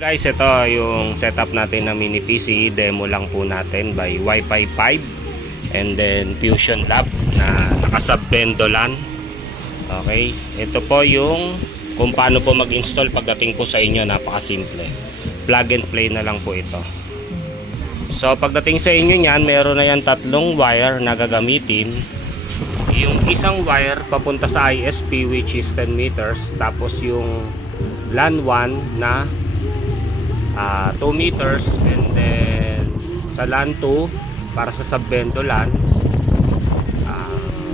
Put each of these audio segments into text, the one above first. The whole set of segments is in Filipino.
Guys, ito yung setup natin na mini PC. Demo lang po natin by Wi-Fi 5 and then Fusion Lab na naka-sub-bendo LAN. Okay, ito po yung kung paano po mag-install pagdating po sa inyo. Napakasimple, plug and play na lang po ito. So pagdating sa inyo nyan, meron na yan tatlong wire na gagamitin. Yung isang wire papunta sa ISP which is 10 meters, tapos yung LAN 1 na 2 meters, and then sa LAN 2 para sa sub-bendo LAN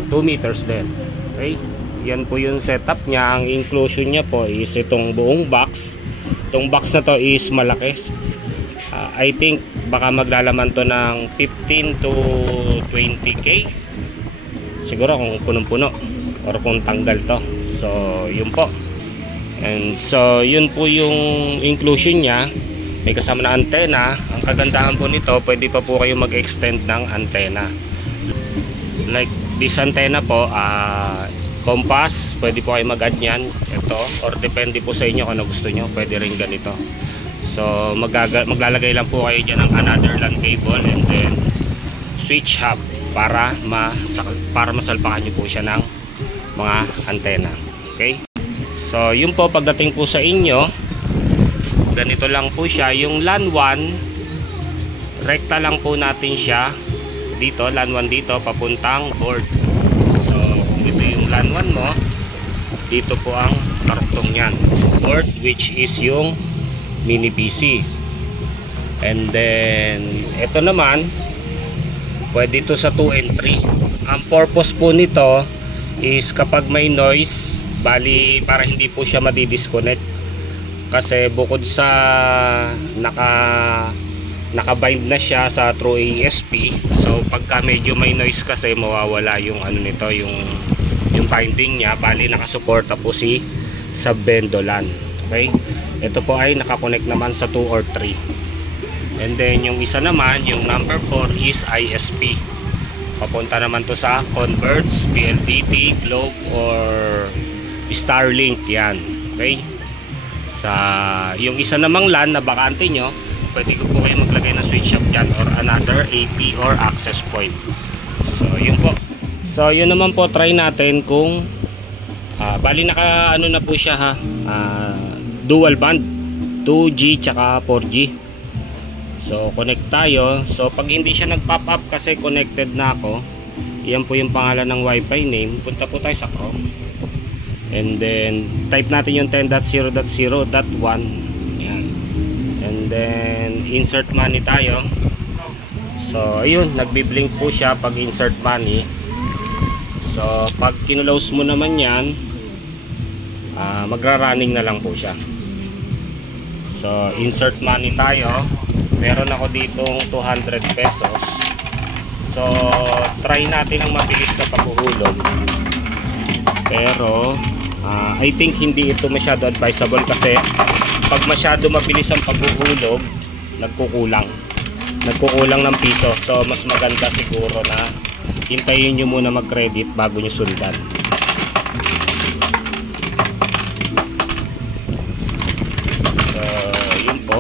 2 meters din. Okay, yan po yung setup nya. Ang inclusion nya po is itong buong box. Itong box na to is malaki. I think baka maglalaman to ng 15 to 20k siguro kung punong-puno or kung tanggal to. So yun po. And so yun po yung inclusion nya. May kasama na antena. Ang kagandahan po nito, pwede pa po kayo mag-extend ng antena. Like this antena po, compass, pwede po kayo mag-add nyan. Ito, or depende po sa inyo kung ano gusto nyo. Pwede rin ganito. So maglalagay lang po kayo dyan ng another LAN cable and then switch hub para masalpakan nyo po siya ng mga antena. Okay? So yun po, pagdating po sa inyo, ganito lang po siya. Yung LAN 1, rekta lang po natin siya dito, LAN 1 dito papuntang board. So kung ito yung LAN 1 mo, dito po ang kartong yan, board, which is yung mini PC. And then ito naman, pwede ito sa 2 and 3. Ang purpose po nito is kapag may noise, bali para hindi po siya madi-disconnect. Kasi bukod sa naka-bind na siya sa True ASP, so pagka medyo may noise kasi mawawala yung ano nito, yung binding niya. Bali nakasuporta po si sub-bendo LAN. Okay? Ito po ay nakakonect naman sa 2 or 3. And then yung isa naman, yung number 4 is ISP. Papunta naman to sa Converge, PLDT, Globe or Starlink yan. Okay? Sa yung isa namang LAN na bakante nyo, pwede ko po kayo maglagay ng switch hub dyan or another AP or access point. So yun po. So yun naman po, try natin kung bali naka ano na po siya ha, dual band 2G tsaka 4G. So connect tayo. So pag hindi siya nag-pop up kasi connected na ako, yan po yung pangalan ng Wi-Fi name. Punta po tayo sa Chrome. And then type natin yung 10.0.0.1. Yan. And then insert money tayo. So ayun, nagbi-blink po siya pag insert money. So pag kinulose mo naman yan, magra-running na lang po siya. So insert money tayo. Meron ako ditong 200 pesos. So try natin ang mabilis na paghuhulog. Pero I think hindi ito masyado advisable kasi pag masyado mabilis ang paghuhulog, nagkukulang ng piso. So mas maganda siguro na hintayin nyo muna mag-credit bago nyo sundan. So yun po,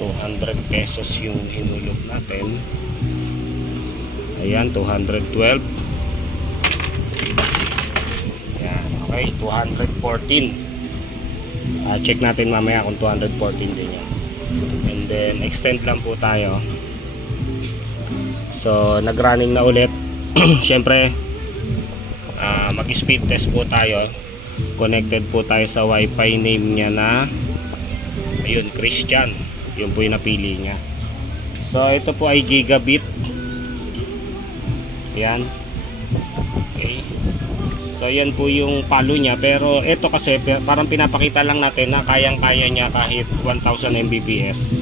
200 pesos yung hinulog natin. Ayan, 212. Okay, 214. Check natin mamaya kung 214 din yan. And then extend lang po tayo. So nag-running na ulit. Syempre mag-speed test po tayo. Connected po tayo sa Wi-Fi name niya na ayun, Christian. Yun po yung napili niya. So ito po ay gigabit. Yan. Okay. So yan po yung palo niya, pero ito kasi parang pinapakita lang natin na kayang-kaya niya kahit 1000 Mbps.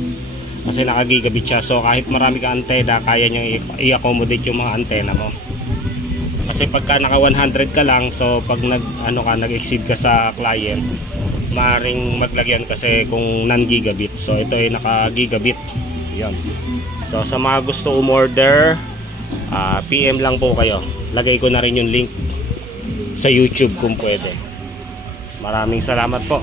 Kasi naka-gigabit siya. So kahit marami ka antena, kaya niya i-accommodate yung mga antena mo. Kasi pagka naka 100 ka lang, so pag nag-exceed ka sa client, maaaring maglagyan kasi kung non-gigabit. So ito ay naka-gigabit. Yan. So sa mga gusto umorder, PM lang po kayo. Lagay ko na rin yung link sa YouTube kung pwede. Maraming salamat po.